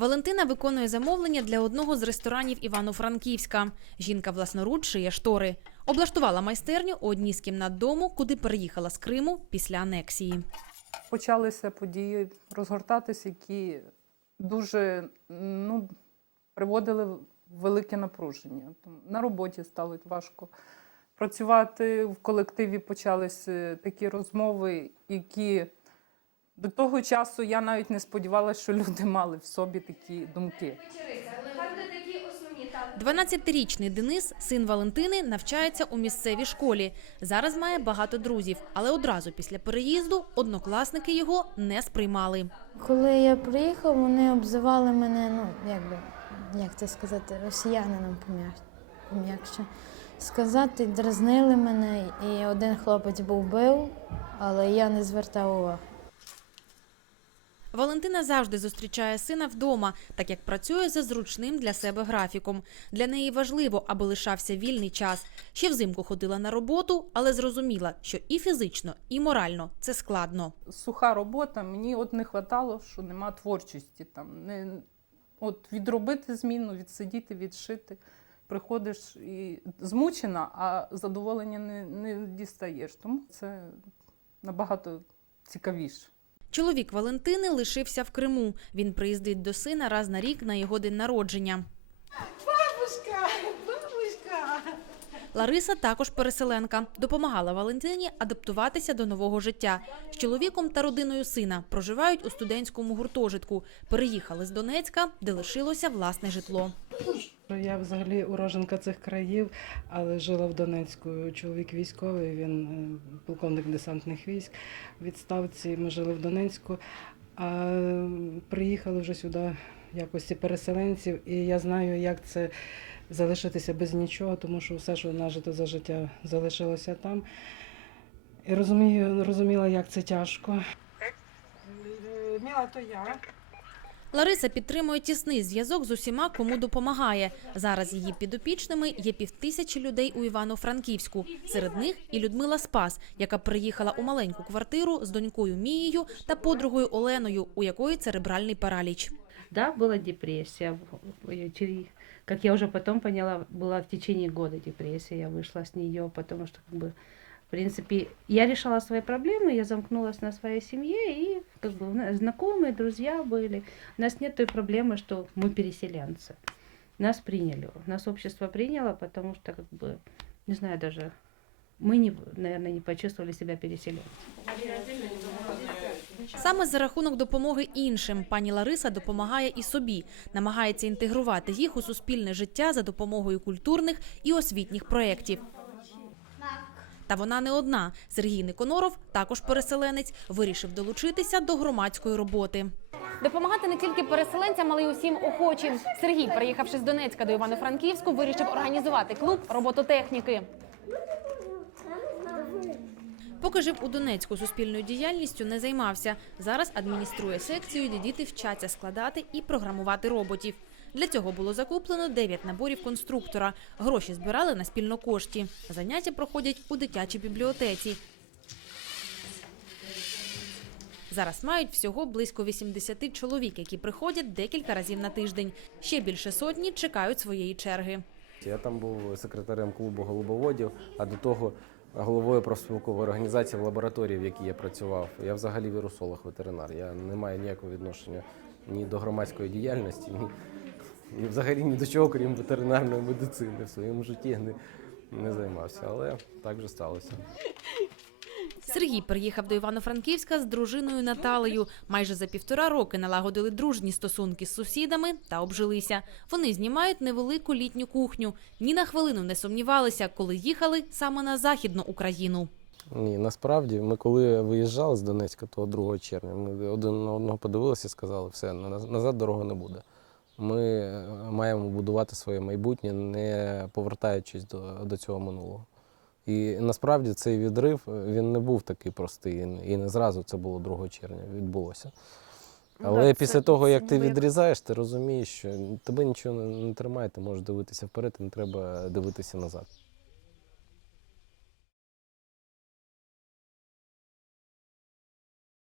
Валентина виконує замовлення для одного з ресторанів Івано-Франківська. Жінка власноруч шиє штори. Облаштувала майстерню у одній з кімнат дому, куди переїхала з Криму після анексії. почалися події розгортатися, які дуже ну, приводили в велике напруження. На роботі стало важко працювати. В колективі почалися такі розмови, які до того часу я навіть не сподівалася, що люди мали в собі такі думки. 12-річний Денис, син Валентини, навчається у місцевій школі. Зараз має багато друзів, але одразу після переїзду однокласники його не сприймали. Коли я приїхав, вони обзивали мене, ну якби, як це сказати, росіянином пом'як- пом'якше. Сказати, дразнили мене, і один хлопець був бив, але я не звертав уваги. Валентина завжди зустрічає сина вдома, так як працює за зручним для себе графіком. Для неї важливо, аби лишався вільний час. Ще взимку ходила на роботу, але зрозуміла, що і фізично, і морально це складно. Суха робота, мені от не вистачало, що нема творчості. Там, не, от відробити зміну, відсидіти, відшити. Приходиш і змучена, а задоволення не, не дістаєш. Тому це набагато цікавіше. Чоловік Валентини лишився в Криму. Він приїздить до сина раз на рік на його день народження. Лариса також переселенка. Допомагала Валентині адаптуватися до нового життя. З чоловіком та родиною сина проживають у студентському гуртожитку. Переїхали з Донецька, де лишилося власне житло. Я взагалі уроженка цих країв, але жила в Донецьку. Чоловік військовий, він е, полковник десантних військ. Відставці ми жили в Донецьку, а приїхали вже сюди в якості переселенців, і я знаю, як це залишитися без нічого, тому що все, що нажито за життя, залишилося там. І розумію, розуміла, як це тяжко. Міла, то я. Лариса підтримує тісний зв'язок з усіма, кому допомагає. Зараз її підопічними є півтисячі людей у Івано-Франківську. Серед них і Людмила Спас, яка приїхала у маленьку квартиру з донькою Мією та подругою Оленою, у якої церебральний параліч. Да. В- э, чери- Как я уже потом поняла, была в течение года депрессия. Я вышла с нее, потому что, как бы, в принципе, я решала свои проблемы, я замкнулась на своей семье, и как бы у нас знакомые, друзья были. У нас нет той проблемы, что мы переселенцы. Нас приняли, нас общество приняло, потому что, как бы, не знаю даже, мы, не, наверное, не почувствовали себя переселенцами. Саме за рахунок допомоги іншим пані Лариса допомагає і собі, намагається інтегрувати їх у суспільне життя за допомогою культурних і освітніх проєктів. Та вона не одна. Сергій Никоноров, також переселенець, вирішив долучитися до громадської роботи. Допомагати не тільки переселенцям, але й усім охочим. Сергій, приїхавши з Донецька до Івано-Франківську, вирішив організувати клуб робототехніки. Поки жив у Донецьку суспільною діяльністю не займався. Зараз адмініструє секцію, де діти вчаться складати і програмувати роботів. Для цього було закуплено 9 наборів конструктора. Гроші збирали на спільнокошті. Заняття проходять у дитячій бібліотеці. Зараз мають всього близько 80 чоловік, які приходять декілька разів на тиждень. Ще більше сотні чекають своєї черги. Я там був секретарем клубу голубоводів, а до того головою профспілкової організації в лабораторії, в якій я працював. Я взагалі вірусолог, ветеринар. Я не маю ніякого відношення ні до громадської діяльності, ні, ні взагалі ні до чого, крім ветеринарної медицини. В своєму житті не, не займався, але так вже сталося. Сергій приїхав до Івано-Франківська з дружиною Наталею. Майже за півтора роки налагодили дружні стосунки з сусідами та обжилися. Вони знімають невелику літню кухню. Ні на хвилину не сумнівалися, коли їхали саме на західну Україну. Ні, насправді, ми коли виїжджали з Донецька, того 2 червня, ми один на одного подивилися і сказали, все, на- назад дороги не буде. Ми е, маємо будувати своє майбутнє, не повертаючись до, до цього минулого. І насправді цей відрив е, він не був такий простий, і не- зразу це було 2 червня, відбулося. Але так, після це- того, це як ти відрізаєш, ти розумієш, що тебе нічого не, не тримає, ти можеш дивитися вперед, не треба дивитися назад.